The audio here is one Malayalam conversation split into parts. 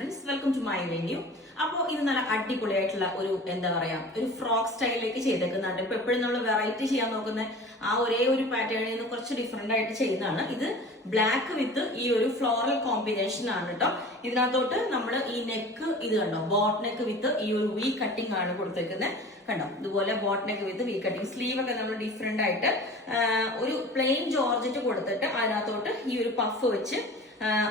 Friends, welcome to my venue. അപ്പോൾ ഇത് നല്ല അടിപൊളിയായിട്ടുള്ള ഒരു ഒരു ഫ്രോക്ക് സ്റ്റൈലിലേക്ക് ചെയ്തേക്കുന്നുണ്ട്. ഇപ്പൊ എപ്പോഴും നമ്മൾ വെറൈറ്റി ചെയ്യാൻ നോക്കുന്ന ആ ഒരേ ഒരു പാറ്റേണിൽ നിന്ന് കുറച്ച് ഡിഫറെന്റ് ആയിട്ട് ചെയ്യുന്നതാണ്. ഇത് ബ്ലാക്ക് വിത്ത് ഈ ഒരു ഫ്ലോറൽ കോമ്പിനേഷൻ ആണ് കേട്ടോ. ഇതിനകത്തോട്ട് നമ്മൾ ഈ നെക്ക് ഇത് കണ്ടോ, ബോട്ട് നെക്ക് വിത്ത് ഈ ഒരു വി കട്ടിംഗ് ആണ് കൊടുത്തേക്കുന്നത്. കണ്ടോ, ഇതുപോലെ ബോട്ട് നെക്ക് വിത്ത് വി കട്ടിംഗ്. സ്ലീവ് ഒക്കെ നമ്മൾ ഡിഫറെന്റ് ആയിട്ട് ഒരു പ്ലെയിൻ ജോർജറ്റ് കൊടുത്തിട്ട് അതിനകത്തോട്ട് ഈ ഒരു പഫ് വെച്ച്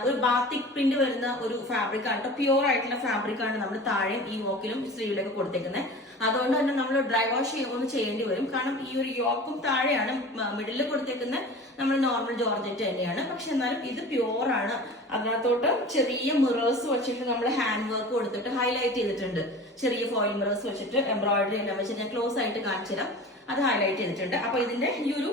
ഒരു ബാത്തിക് പ്രിന്റ് വരുന്ന ഒരു ഫാബ്രിക് ആണ് കേട്ടോ. പ്യൂർ ആയിട്ടുള്ള ഫാബ്രിക് ആണ് നമ്മൾ താഴെയും ഈ യോക്കിലും സ്ലീവിലൊക്കെ കൊടുത്തേക്കുന്നത്. അതുകൊണ്ട് തന്നെ നമ്മൾ ഡ്രൈ വാഷ് ചെയ്യുമ്പോൾ ചെയ്യേണ്ടി വരും. കാരണം ഈ ഒരു യോക്കും താഴെയാണ്, മിഡിൽ കൊടുത്തേക്കുന്ന നമ്മൾ നോർമൽ ജോർജറ്റ് തന്നെയാണ്. പക്ഷെ എന്നാലും ഇത് പ്യൂർ ആണ്. അതിനകത്തോട്ട് ചെറിയ മിറേഴ്സ് വെച്ചിട്ട് നമ്മൾ ഹാൻഡ് വർക്ക് കൊടുത്തിട്ട് ഹൈലൈറ്റ് ചെയ്തിട്ടുണ്ട്. ചെറിയ ഫോയിൽ മിറേഴ്സ് വെച്ചിട്ട് എംബ്രോയിഡറി എല്ലാം വെച്ചിട്ട് ഞാൻ ക്ലോസ് ആയിട്ട് കാണിച്ചു തരാം. അത് ഹൈലൈറ്റ് ചെയ്തിട്ടുണ്ട്. അപ്പൊ ഇതിന്റെ ഈ ഒരു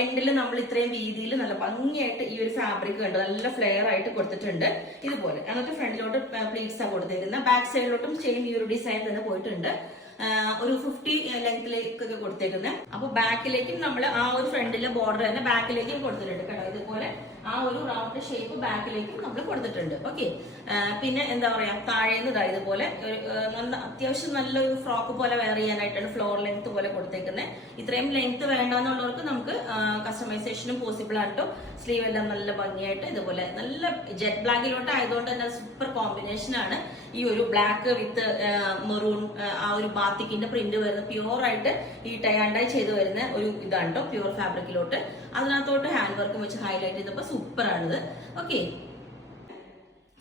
എൻഡിൽ നമ്മൾ ഇത്രയും രീതിയിൽ നല്ല ഭംഗിയായിട്ട് ഈ ഒരു ഫാബ്രിക് കണ്ടു നല്ല ഫ്ലെയർ ആയിട്ട് കൊടുത്തിട്ടുണ്ട്. ഇതുപോലെ എന്നിട്ട് ഫ്രണ്ടിലോട്ട് പ്ലീറ്റ്സ് ആണ് കൊടുത്തേക്കുന്നത്. ബാക്ക് സൈഡിലോട്ടും സെയിം ഈ ഒരു ഡിസൈൻ തന്നെ പോയിട്ടുണ്ട്. ഒരു 50 ലെങ്ത്തിലേക്കൊക്കെ കൊടുത്തേക്കുന്നത്. അപ്പൊ ബാക്കിലേക്കും നമ്മൾ ആ ഒരു ഫ്രണ്ടിലെ ബോർഡർ തന്നെ ബാക്കിലേക്കും കൊടുത്തിട്ടുണ്ട് കേട്ടോ. ഇതുപോലെ ആ ഒരു റൗണ്ട് ഷേപ്പ് ബാക്കിലേക്കും നമ്മൾ കൊടുത്തിട്ടുണ്ട്. ഓക്കെ, പിന്നെ താഴേന്ന് ഇതുപോലെ അത്യാവശ്യം നല്ലൊരു ഫ്രോക്ക് പോലെ വെയർ ചെയ്യാനായിട്ടാണ് ഫ്ലോർ ലെങ്ത് പോലെ കൊടുത്തേക്കുന്നത്. ഇത്രയും ലെങ്ത് വേണ്ടെന്നുള്ളവർക്ക് നമുക്ക് കസ്റ്റമൈസേഷനും പോസിബിൾ ആട്ടോ. സ്ലീവ് എല്ലാം നല്ല ഭംഗിയായിട്ട് ഇതുപോലെ നല്ല ജെറ്റ് ബ്ലാക്കിലോട്ട് ആയതുകൊണ്ട് തന്നെ സൂപ്പർ കോമ്പിനേഷൻ ആണ്. ഈ ഒരു ബ്ലാക്ക് വിത്ത് മെറൂൺ ആ ഒരു ബാത്തിക്കിന്റെ പ്രിന്റ് വരുന്ന പ്യൂർ ആയിട്ട് ഈ ടൈ ആൻഡ് ചെയ്ത് വരുന്ന ഒരു ഇതാണ് കേട്ടോ, പ്യൂർ ഫാബ്രിക്കിലോട്ട്. അതിനകത്തോട്ട് ഹാൻഡ് വർക്കും വെച്ച് ഹൈലൈറ്റ് ചെയ്തപ്പോ സൂപ്പർ ആണിത്. ഓക്കെ,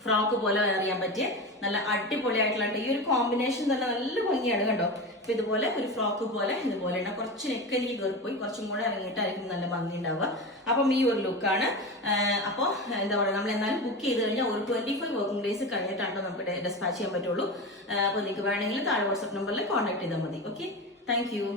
ഫ്രോക്ക് പോലെ വെയർ ചെയ്യാൻ പറ്റിയ നല്ല അടിപൊളിയായിട്ടുള്ള ഈ ഒരു കോമ്പിനേഷൻ തന്നെ നല്ല ഭംഗിയാണ് കണ്ടോ. അപ്പൊ ഇതുപോലെ ഒരു ഫ്രോക്ക് പോലെ ഇതുപോലെ കുറച്ച് നെക്കലിക്ക് കയറിപ്പോയി കുറച്ചും കൂടെ ഇറങ്ങിയിട്ടായിരിക്കും നല്ല ഭംഗി ഉണ്ടാവുക. അപ്പം ഈ ഒരു ലുക്കാണ്. അപ്പോൾ നമ്മൾ എന്നാലും ബുക്ക് ചെയ്ത് കഴിഞ്ഞാൽ ഒരു 25 വർക്കിംഗ് ഡേയ്സ് കഴിഞ്ഞിട്ടാണ് നമുക്ക് ഡെസ്പാച്ച് ചെയ്യാൻ പറ്റുള്ളൂ. അപ്പോൾ നിങ്ങൾക്ക് വേണമെങ്കിൽ താഴെ വാട്സ്ആപ്പ് നമ്പറിൽ കോൺടാക്ട് ചെയ്താൽ മതി. Okay, thank you.